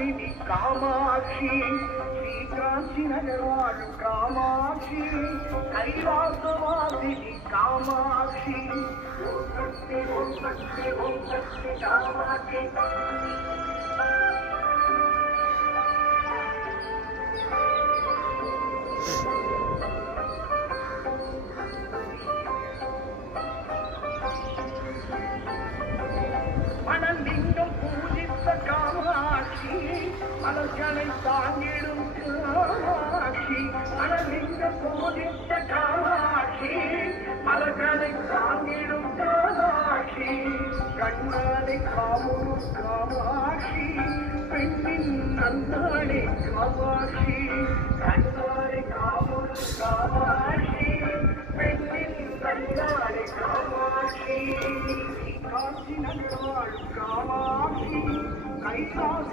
வாசினி காமாட்சி ஸ்ரீ காஞ்சி நகர்வாழ் காமாட்சி கைலாச வாசினி காமாட்சி ஓம் சக்தி ஓம் சக்தி ஓம் சக்தி காமாட்சி மணலிங்கம் பூஜித்த காமாட்சி மலர்களை தாங்கிடும் காமாட்சி மணலிங்கம் பூஜித்த காமாட்சி மலர்களை தாங்கிடும் காமாட்சி கண்ணாலை காமுறும் காமாட்சி பெண்ணின் நன்னாளை காமாட்சி கண்ணாலை காமுறும் காமாட்சி பெண்ணின் நன்னாளை காமாட்சி காஞ்சி நகர்வாழ் காமாட்சி கைலாச